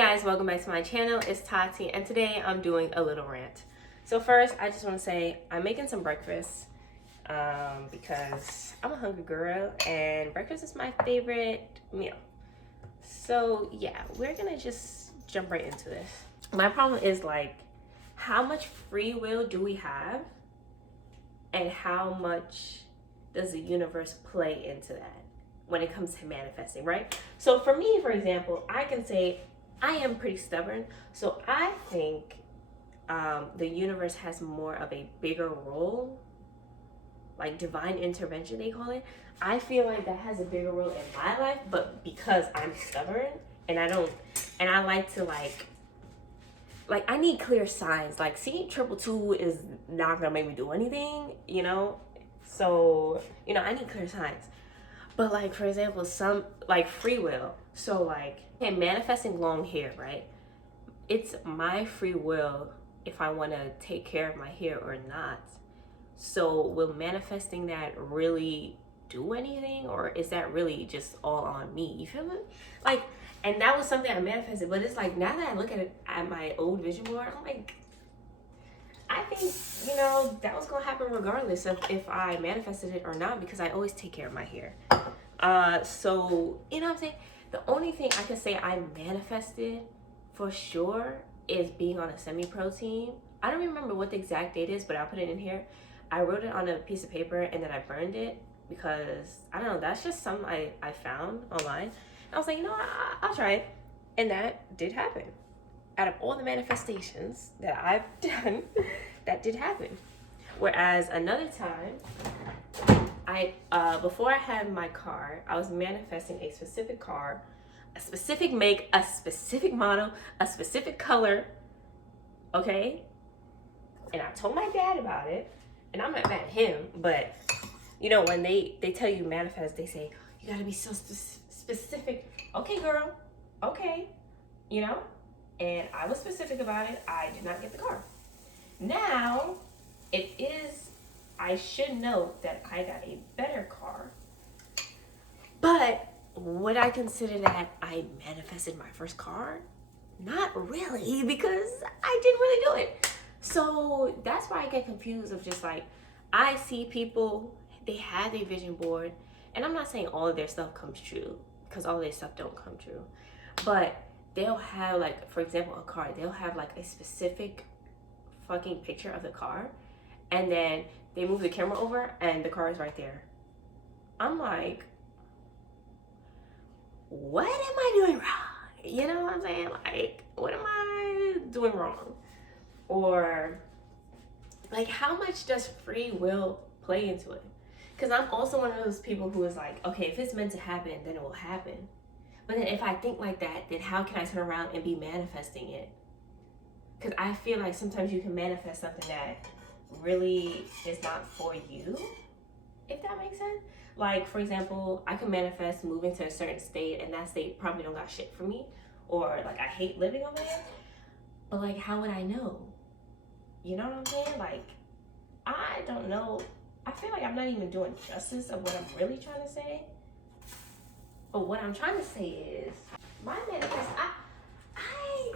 guys, welcome back to my channel. It's Tatii, and today I'm doing a little rant. So first, I just want to say I'm making some breakfast because I'm a hungry girl and breakfast is my favorite meal. So yeah, we're gonna just jump right into this. My problem is like, how much free will do we have and how much does the universe play into that when it comes to manifesting, right? So for me, for example, I can say I am pretty stubborn, so I think the universe has more of a bigger role, like divine intervention they call it. I feel like that has a bigger role in my life, but because I'm stubborn and I like to like I need clear signs. Like seeing 222 is not gonna make me do anything, you know? So, you know, I need clear signs. But like, for example, some like free will. So like, okay, manifesting long hair, right? It's my free will if I want to take care of my hair or not. So will manifesting that really do anything, or is that really just all on me? You feel me? Like, and that was something I manifested, but it's like now that I look at it at my old vision board, I'm like, I think, you know, that was gonna happen regardless of if I manifested it or not, because I always take care of my hair. So, you know what I'm saying? The only thing I can say I manifested for sure is being on a semi-pro team. I don't remember what the exact date is, but I'll put it in here. I wrote it on a piece of paper and then I burned it because, I don't know, that's just something I found online. I was like, you know what, I'll try it. And that did happen. Out of all the manifestations that I've done, that did happen. Whereas another time, before I had my car, I was manifesting a specific car, a specific make, a specific model, a specific color, okay? And I told my dad about it, and I'm not mad at him, but you know, when they tell you manifest, they say, you gotta be so specific. Okay, girl, okay, you know? And I was specific about it. I did not get the car. Now, I should note that I got a better car. But would I consider that I manifested my first car? Not really, because I didn't really do it. So that's why I get confused of just like, I see people, they have a vision board, and I'm not saying all of their stuff comes true, because all of their stuff don't come true. But they'll have like, for example, a car, they'll have like a specific fucking picture of the car, and then they move the camera over and the car is right there. I'm like, what am I doing wrong? You know what I'm saying? Like, what am I doing wrong? Or like, how much does free will play into it? Because I'm also one of those people who is like, okay, if it's meant to happen, then it will happen. But then if I think like that, then how can I turn around and be manifesting it? Because I feel like sometimes you can manifest something that really is not for you, if that makes sense. Like, for example, I can manifest moving to a certain state, and that state probably don't got shit for me, or like I hate living over there. But like, how would I know? You know what I'm saying? Like, I don't know. I feel like I'm not even doing justice of what I'm really trying to say. But what I'm trying to say is, my manifest,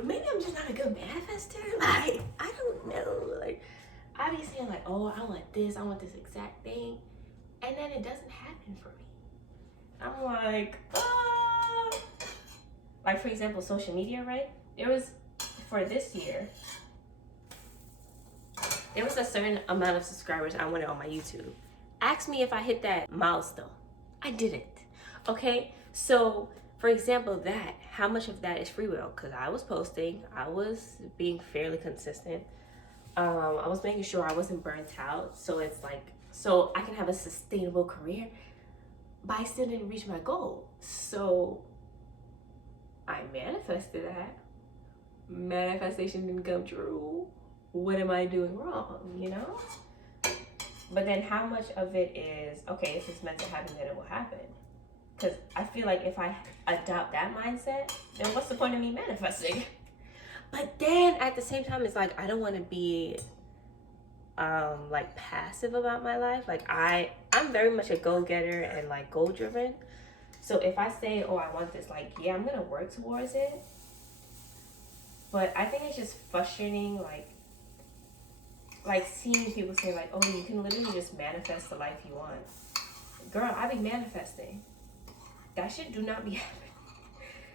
maybe I'm just not a good manifester. Like, I don't know. Like, I be saying like, oh, I want this exact thing, and then it doesn't happen for me. I'm like, like for example, social media, right? For this year, there was a certain amount of subscribers I wanted on my YouTube. Ask me if I hit that milestone. I didn't. Okay, so for example, how much of that is free will? Because I was posting, I was being fairly consistent. I was making sure I wasn't burnt out, so it's like, so I can have a sustainable career, but I still didn't reach my goal. So I manifested that. Manifestation didn't come true. What am I doing wrong, you know? But then how much of it is, okay, if it's meant to happen, then it will happen? Because I feel like if I adopt that mindset, then what's the point of me manifesting? But then at the same time, it's like, I don't want to be like passive about my life. Like I'm very much a go-getter and like goal-driven. So if I say, oh, I want this, like, yeah, I'm gonna work towards it. But I think it's just frustrating, like seeing people say like, oh, you can literally just manifest the life you want. Girl, I be manifesting. That shit do not be happening.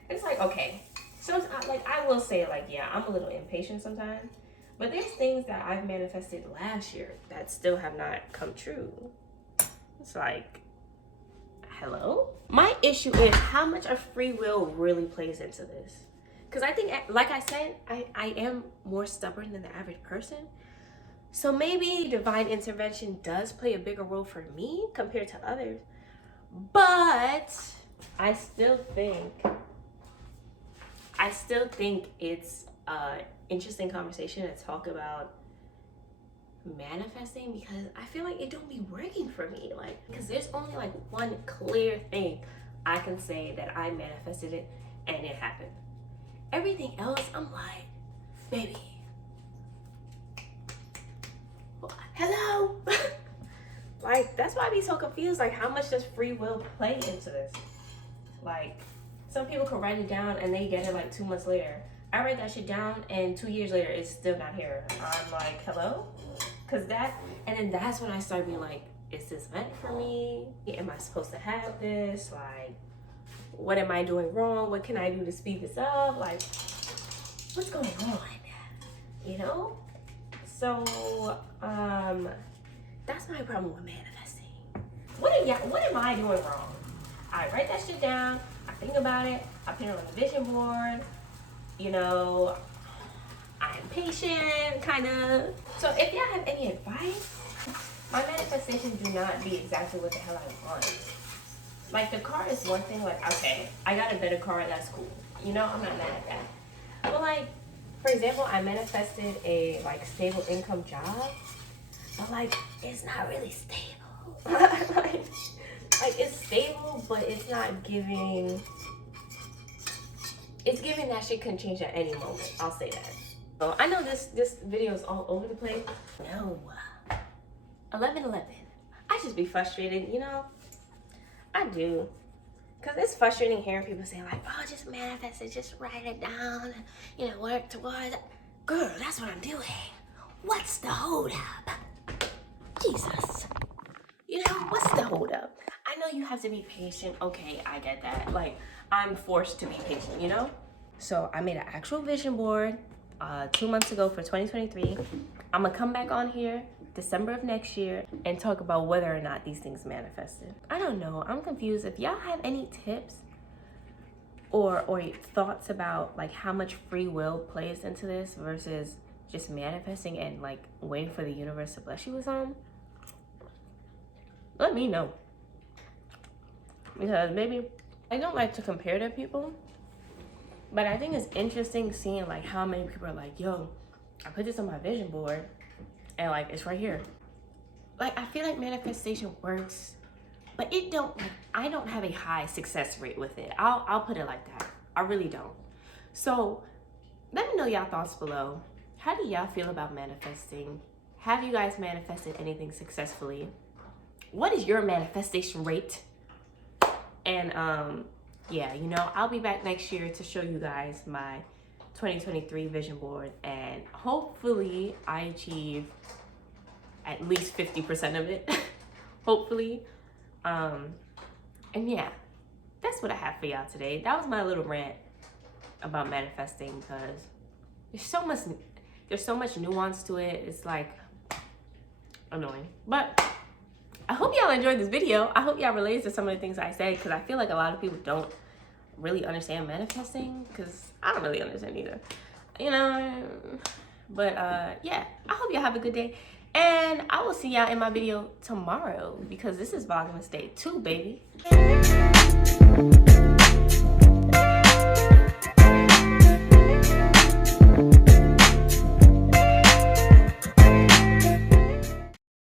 It's like, okay. So like I will say like, yeah, I'm a little impatient sometimes. But there's things that I've manifested last year that still have not come true. It's like, hello? My issue is how much of free will really plays into this. Because I think, like I said, I am more stubborn than the average person. So maybe divine intervention does play a bigger role for me compared to others. But I still think it's an interesting conversation to talk about manifesting, because I feel like it don't be working for me. Like, because there's only like one clear thing I can say that I manifested it and it happened. Everything else, I'm like, baby, hello? Like, that's why I be so confused. Like, how much does free will play into this? Like, some people can write it down and they get it like 2 months later. I write that shit down and 2 years later, it's still not here. I'm like, hello? Cause and then that's when I start being like, is this meant for me? Am I supposed to have this? Like, what am I doing wrong? What can I do to speed this up? Like, what's going on? You know? So, that's my problem with manifesting. What am I doing wrong? I write that shit down, I think about it, I put it on the vision board, you know, I'm patient, kind of. So if y'all have any advice, my manifestations do not be exactly what the hell I want. Like, the car is one thing, like, okay, I got a better car, that's cool. You know, I'm not mad at that. But like, for example, I manifested a like stable income job, but like, it's not really stable. like it's stable, but it's not giving, it's giving that shit can change at any moment. I'll say that. So I know this video is all over the place. No. 11/11. I just be frustrated, you know? I do. Because it's frustrating hearing people say like, oh, just manifest it, just write it down, you know, work towards it. Girl, that's what I'm doing. What's the hold up? Jesus. You know, what's the hold up? I know you have to be patient. Okay, I get that. Like, I'm forced to be patient, you know? So I made an actual vision board 2 months ago for 2023. I'm gonna come back on here December of next year and talk about whether or not these things manifested. I don't know, I'm confused. If y'all have any tips or thoughts about like how much free will plays into this versus just manifesting and like waiting for the universe to bless you with something, let me know. Because maybe I don't like to compare to people, but I think it's interesting seeing like how many people are like, yo, I put this on my vision board and like it's right here. Like, I feel like manifestation works, but it don't, like, I don't have a high success rate with it. I'll put it like that. I really don't. So let me know y'all thoughts below. How do y'all feel about manifesting? Have you guys manifested anything successfully? What is your manifestation rate? And yeah, you know, I'll be back next year to show you guys my 2023 vision board, and hopefully I achieve at least 50% of it. Hopefully. And yeah, that's what I have for y'all today. That was my little rant about manifesting, because there's so much nuance to it. It's like annoying, but I hope y'all enjoyed this video. I hope y'all related to some of the things I said, because I feel like a lot of people don't really understand manifesting, because I don't really understand either, you know. But yeah, I hope y'all have a good day, and I will see y'all in my video tomorrow, because this is Vlogmas Day 2, baby.